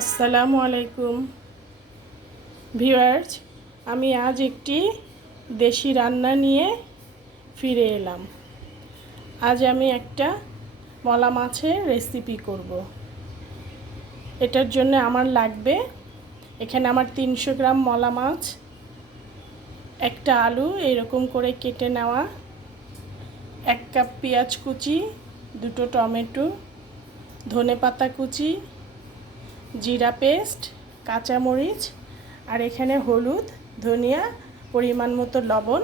আসসালামু আলাইকুম ভিউয়ার্স, আমি আজ একটি দেশি রান্না নিয়ে ফিরে এলাম। আজ আমি একটা মলা মাছের রেসিপি করব। এটার জন্য আমার লাগবে, এখানে আমার 300 গ্রাম মলা মাছ, একটা আলু এরকম করে কেটে নেওয়া, 1 কাপ পেঁয়াজ কুচি, 2টো টমেটো, ধনেপাতা কুচি, জিরা পেস্ট, কাঁচামরিচ, আর এখানে হলুদ, ধনিয়া, পরিমাণ মতো লবণ,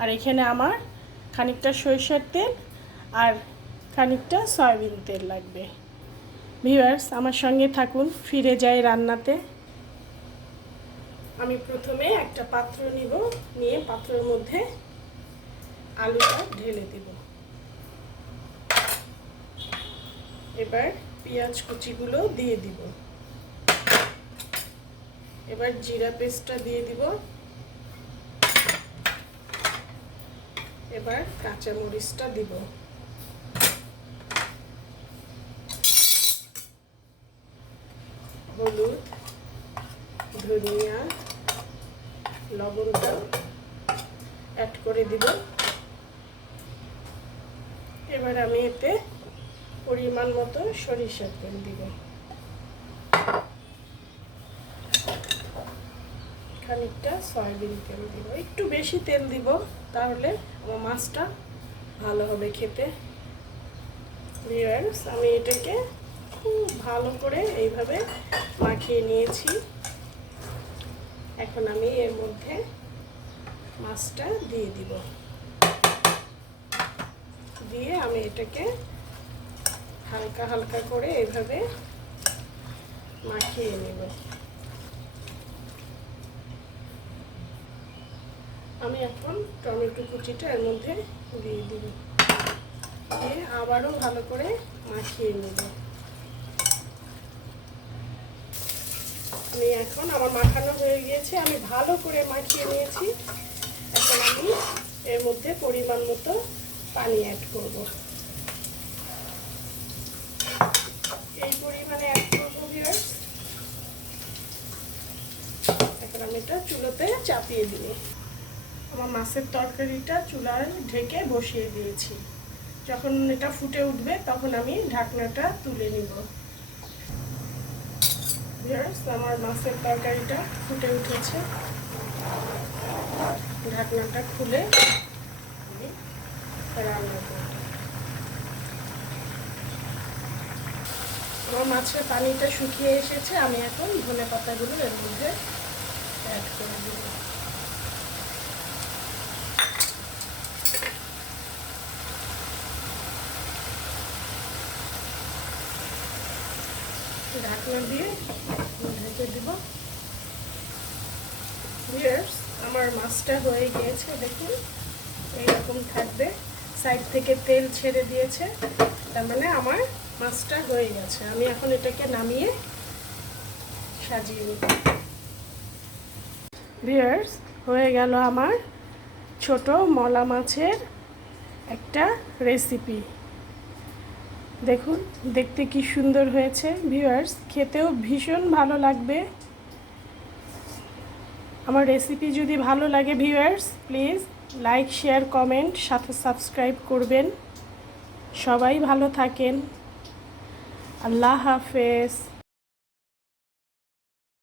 আর এখানে আমার খানিকটা সরিষার তেল আর খানিকটা সয়াবিন তেল লাগবে। ভিউয়ার্স, আমার সঙ্গে থাকুন, ফিরে যাই রান্নাতে। আমি প্রথমে একটা পাত্র নিব, নিয়ে পাত্রের মধ্যে আলুটা ঢেলে দেব। এবার পেঁয়াজ কুচিগুলো দিয়ে দিব। এবার জিরা পেস্টটা দিয়ে দিব। এবার কাঁচা মরিচটা দিব। হলুদ, ধনিয়া, লবণটা অ্যাড করে দিব। এবার আমি এতে পরিমাণ মতো সরিষার তেল দিব, খানিকটা সয়াবিন তেল দিব। একটু বেশি তেল দিব, তাহলে আমার মাছটা ভালো হবে খেতে। ভিউয়ার্স, আমি এটাকে খুব ভালো করে এইভাবে মাখিয়ে নিয়েছি। এখন আমি এর মধ্যে মাছটা দিয়ে দিব। দিয়ে আমি এটাকে হালকা হালকা করে এইভাবে মাখিয়ে নেব। আমি এখন টমেটো কুচিটা এর মধ্যে দিয়ে দিব, দিয়ে আবারও ভালো করে মাখিয়ে নেব। আমি এখন আমার মাখানো হয়ে গিয়েছে, আমি ভালো করে মাখিয়ে নিয়েছি। এখন আমি এর মধ্যে পরিমাণ মতো পানি অ্যাড করব। এই পরিমাণে অ্যাড করব ভিউয়ার্স। এখন আমি এটা চুলোতে চাপিয়ে দিব। আমার মাছের তরকারিটা চুলায় ঢেকে বসিয়ে দিয়েছি। যখন এটা ফুটে উঠবে তখন আমি ঢাকনাটা তুলে নিব। ভিউয়ার্স, আমার মাছের তরকারিটা ফুটে উঠেছে। ঢাকনাটা খুলে আমি রান্না করব। আমার মাছের পানিটা শুকিয়ে এসেছে। আমি এখন ধনেপাতাগুলো এর মধ্যে অ্যাড করে দেব। ঢাকনা দিয়ে ঢেকে দিব। ভিউয়ার্স, আমার মাছটা হয়ে গিয়েছে, দেখুন এইরকম থাকবে। সাইড থেকে তেল ছেড়ে দিয়েছে, তার মানে আমার মাছটা হয়ে গেছে। আমি এখন এটাকে নামিয়ে সাজিয়ে নেব। ভিউয়ার্স, হয়ে গেল আমার ছোট মলা মাছের একটা রেসিপি। দেখুন দেখতে কি সুন্দর হয়েছে। ভিউয়ার্স, খেতেও ভীষণ ভালো লাগবে। আমার রেসিপি যদি ভালো লাগে viewers, please like, share, comment, সাথে সাবস্ক্রাইব করবেন। সবাই ভালো থাকেন। আল্লাহ হাফেজ।